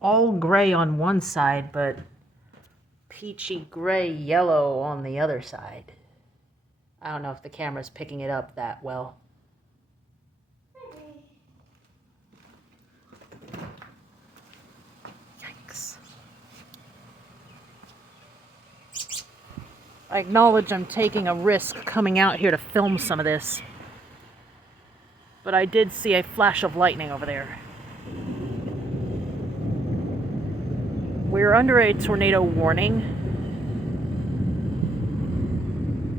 all gray on one side, but peachy gray yellow on the other side. I don't know if the camera's picking it up that well. Yikes. I acknowledge I'm taking a risk coming out here to film some of this, but I did see a flash of lightning over there. We're under a tornado warning.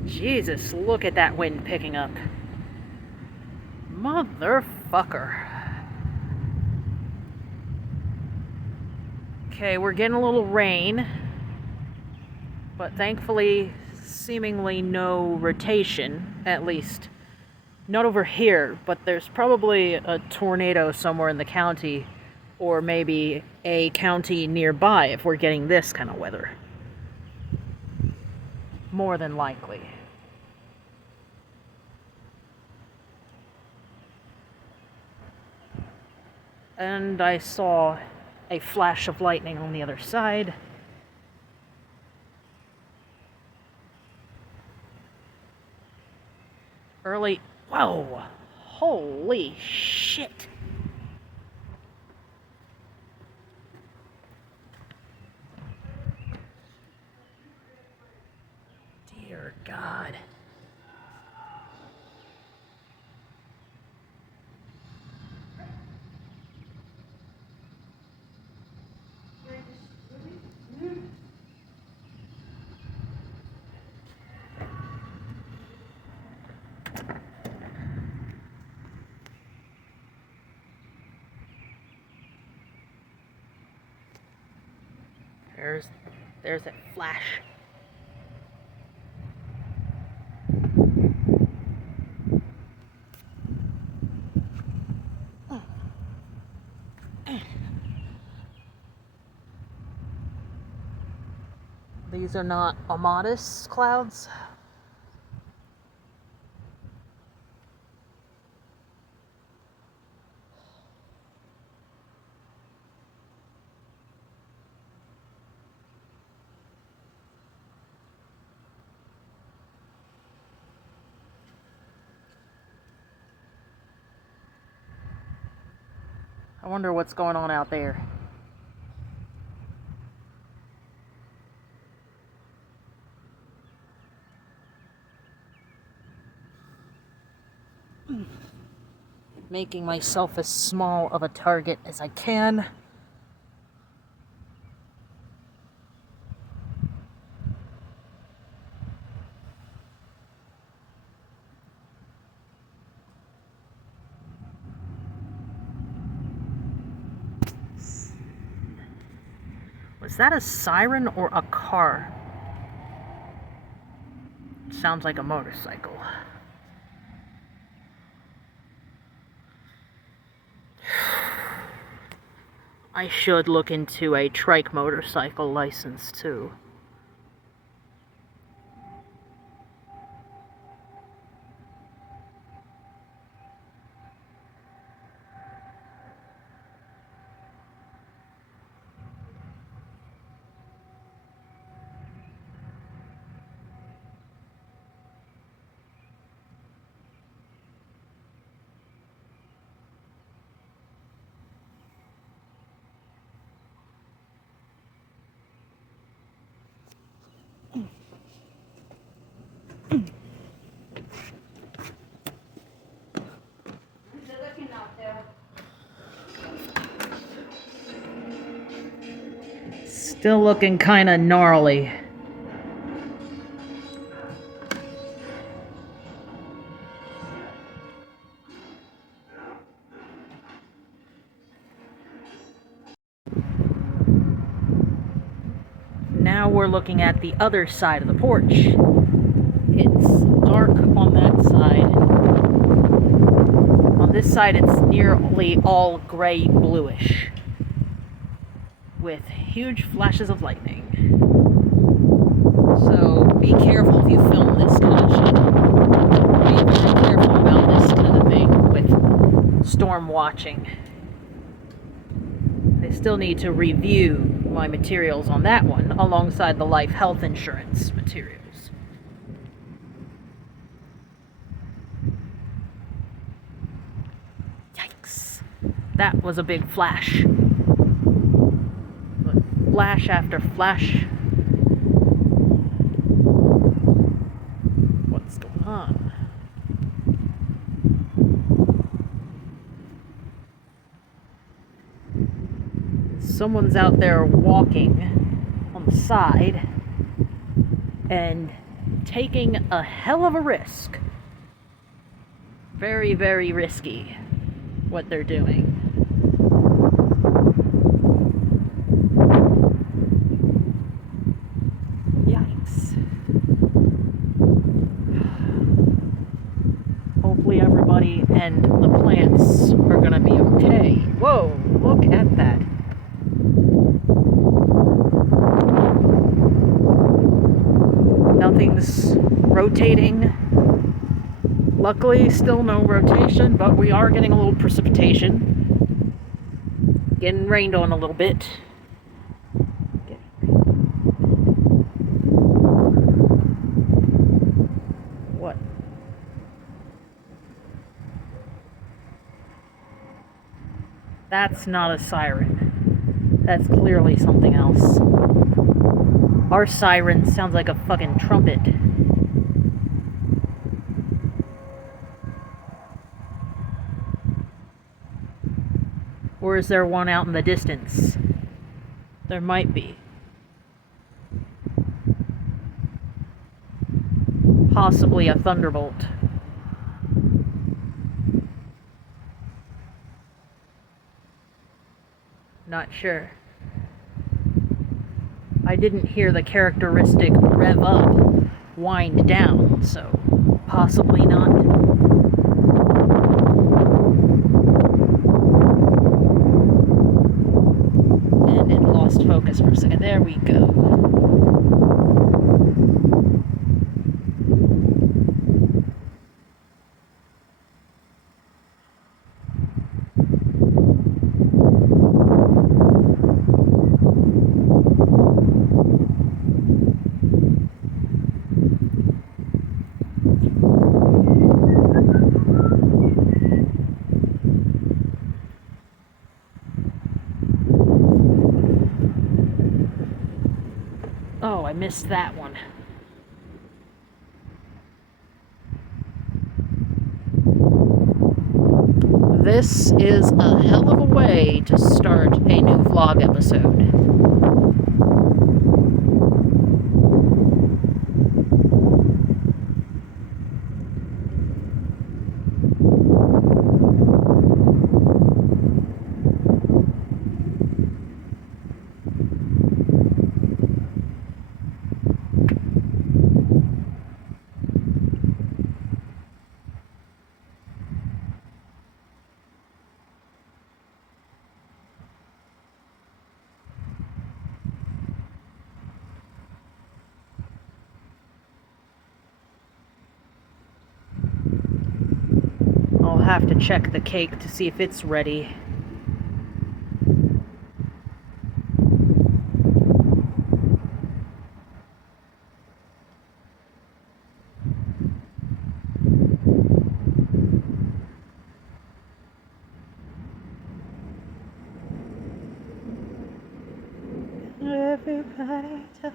Jesus, look at that wind picking up. Motherfucker. Okay, we're getting a little rain, but thankfully, seemingly no rotation, at least. Not over here, but there's probably a tornado somewhere in the county, or maybe a county nearby if we're getting this kind of weather. More than likely. And I saw a flash of lightning on the other side. Early. Whoa! Holy shit! Dear God. There's that flash. These are not Amatis clouds. I wonder what's going on out there. Making myself as small of a target as I can. Was that a siren or a car? Sounds like a motorcycle. I should look into a trike motorcycle license too. Still looking kinda gnarly. Now we're looking at the other side of the porch. It's dark on that side. On this side it's nearly all gray bluish, with huge flashes of lightning. So be careful if you film this kind of shit. Be very careful about this kind of thing with storm watching. still need to review my materials on that one alongside the life health insurance materials. Yikes. That was a big flash. But flash after flash. What's going on? Someone's out there walking on the side and taking a hell of a risk. Very, very risky what they're doing. Yikes. Hopefully everybody and the plants are gonna be okay. Whoa, look at that. Nothing's rotating. Luckily, still no rotation, but we are getting a little precipitation. Getting rained on a little bit. What? That's not a siren. That's clearly something else. Our siren sounds like a fucking trumpet. Or is there one out in the distance? There might be. Possibly a thunderbolt. Not sure. I didn't hear the characteristic rev up, wind down, so possibly not. And it lost focus for a second. There we go. Oh, I missed that one. This is a hell of a way to start a new vlog episode. I'll have to check the cake to see if it's ready. Everybody tells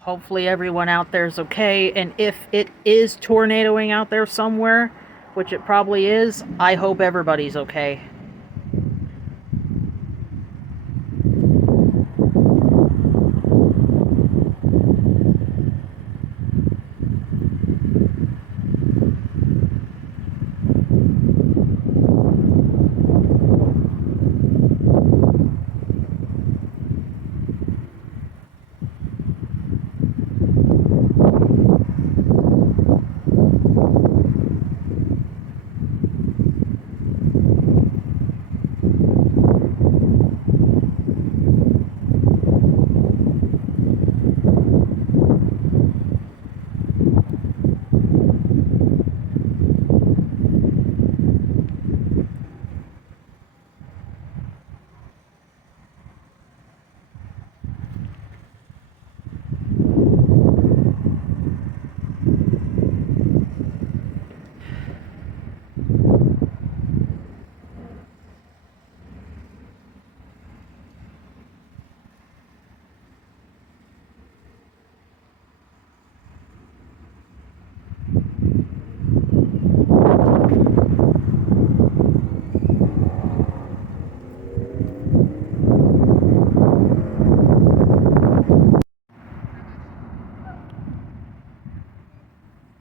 Hopefully everyone out there is okay, and if it is tornadoing out there somewhere, which it probably is, I hope everybody's okay.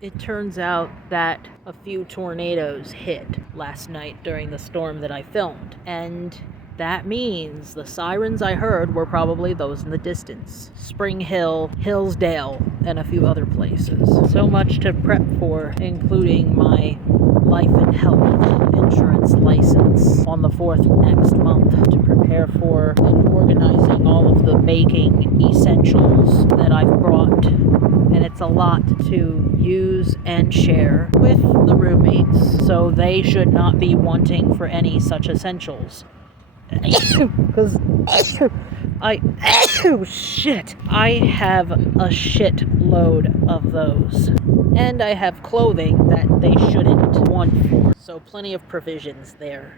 It turns out that a few tornadoes hit last night during the storm that I filmed, and that means the sirens I heard were probably those in the distance. Spring Hill, Hillsdale, and a few other places. So much to prep for, including my life and health insurance license on the 4th next month to prepare for, and organizing all of the baking essentials that I've brought. And it's a lot to use and share with the roommates, so they should not be wanting for any such essentials. Because I have a shit load of those, and I have clothing that they shouldn't want for, so plenty of provisions there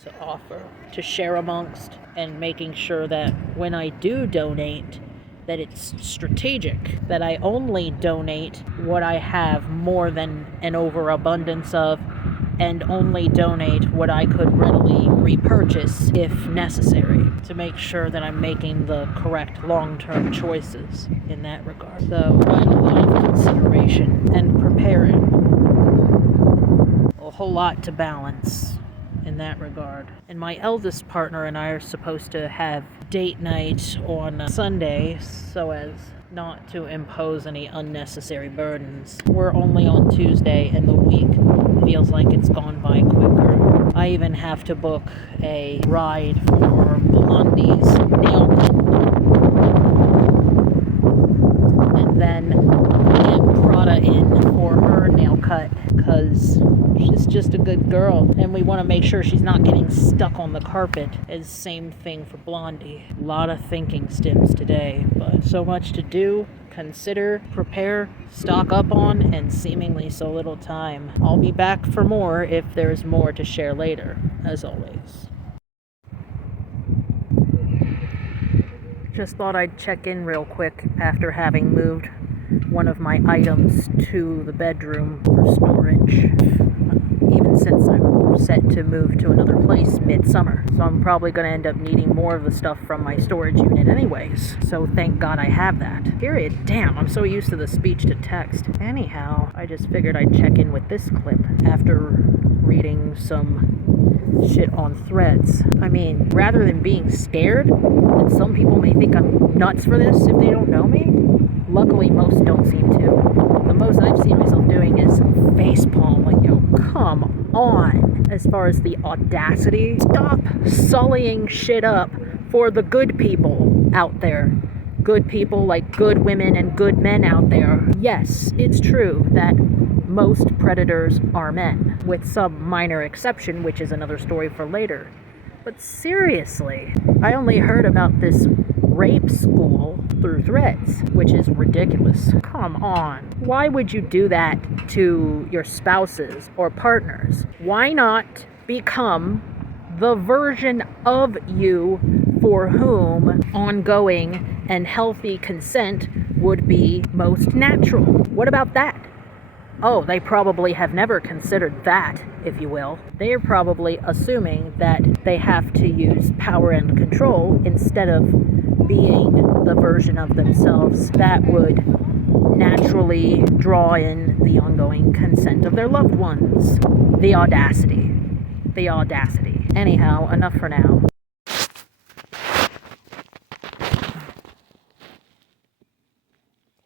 to offer, to share amongst, and making sure that when I do donate, that it's strategic, that I only donate what I have more than an overabundance of, and only donate what I could readily repurchase if necessary, to make sure that I'm making the correct long-term choices in that regard. So, quite a lot of consideration and preparing. A whole lot to balance in that regard. And my eldest partner and I are supposed to have date night on Sunday so as not to impose any unnecessary burdens. We're only on Tuesday and the week feels like it's gone by quicker. I even have to book a ride for Blondie's nail cut and then get Prada in for her nail cut because she's just a good girl and we want to make sure she's not getting stuck on the carpet. As same thing for Blondie. A lot of thinking stims today, but so much to do, consider, prepare, stock up on, and seemingly so little time. I'll be back for more if there's more to share later, as always. Just thought I'd check in real quick after having moved one of my items to the bedroom for storage. Even since I'm set to move to another place midsummer. So I'm probably going to end up needing more of the stuff from my storage unit anyways. So thank God I have that. Period. Damn, I'm so used to the speech to text. Anyhow, I just figured I'd check in with this clip after reading some shit on Threads. I mean, rather than being scared, and some people may think I'm nuts for this if they don't know me, luckily most don't seem to. The most I've seen myself doing is facepalm, like, yo, come on. As far as the audacity, stop sullying shit up for the good people out there. Good people like good women and good men out there. Yes, it's true that most predators are men, with some minor exception, which is another story for later. But seriously, I only heard about this rape school through Threads, which is ridiculous. Come on. Why would you do that to your spouses or partners? Why not become the version of you for whom ongoing and healthy consent would be most natural? What about that? Oh, they probably have never considered that, if you will. They are probably assuming that they have to use power and control instead of being the version of themselves that would naturally draw in the ongoing consent of their loved ones. The audacity. The audacity. Anyhow, enough for now.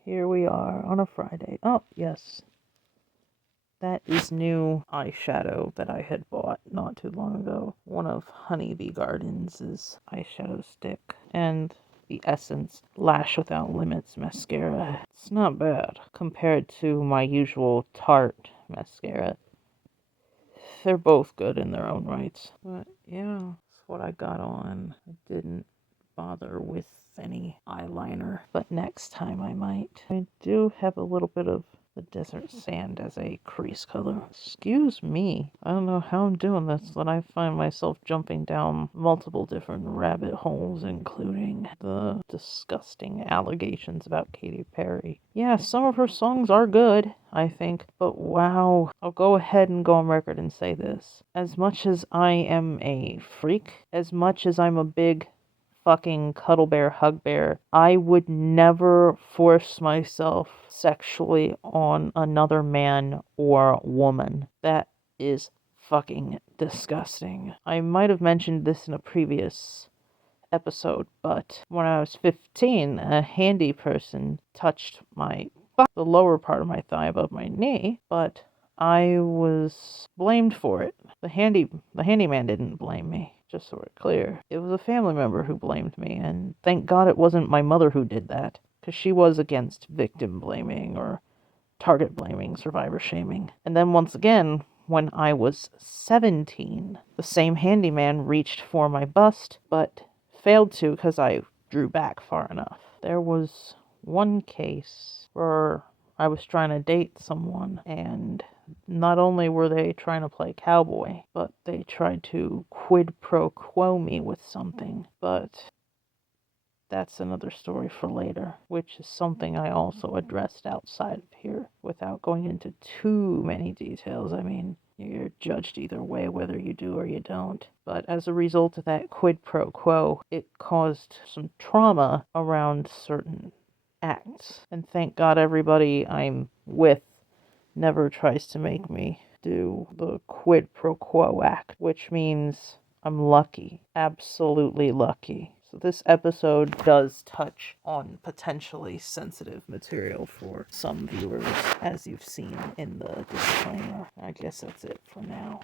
Here we are on a Friday. Oh, yes. That is new eyeshadow that I had bought not too long ago. One of Honeybee Gardens' eyeshadow stick. And the Essence Lash Without Limits mascara. It's not bad compared to my usual Tarte mascara. They're both good in their own rights. But yeah, that's what I got on. I didn't bother with any eyeliner, but next time I might. I do have a little bit of the desert sand as a crease color. Excuse me. I don't know how I'm doing this, but I find myself jumping down multiple different rabbit holes, including the disgusting allegations about Katy Perry. Yeah, some of her songs are good, I think, but wow. I'll go ahead and go on record and say this. As much as I am a freak, as much as I'm a big fucking cuddle bear, hug bear. I would never force myself sexually on another man or woman. That is fucking disgusting. I might have mentioned this in a previous episode, but when I was 15, a handy person touched my butt, the lower part of my thigh above my knee, but I was blamed for it. The handyman didn't blame me, just so we're clear. It was a family member who blamed me, and thank God it wasn't my mother who did that, because she was against victim blaming or target blaming, survivor shaming. And then once again, when I was 17, the same handyman reached for my bust, but failed to because I drew back far enough. There was one case where I was trying to date someone, and not only were they trying to play cowboy, but they tried to quid pro quo me with something. But that's another story for later, which is something I also addressed outside of here without going into too many details. I mean, you're judged either way, whether you do or you don't. But as a result of that quid pro quo, it caused some trauma around certain acts. And thank God everybody I'm with never tries to make me do the quid pro quo act, which means I'm lucky, absolutely lucky. So this episode does touch on potentially sensitive material for some viewers, as you've seen in the disclaimer. I guess that's it for now.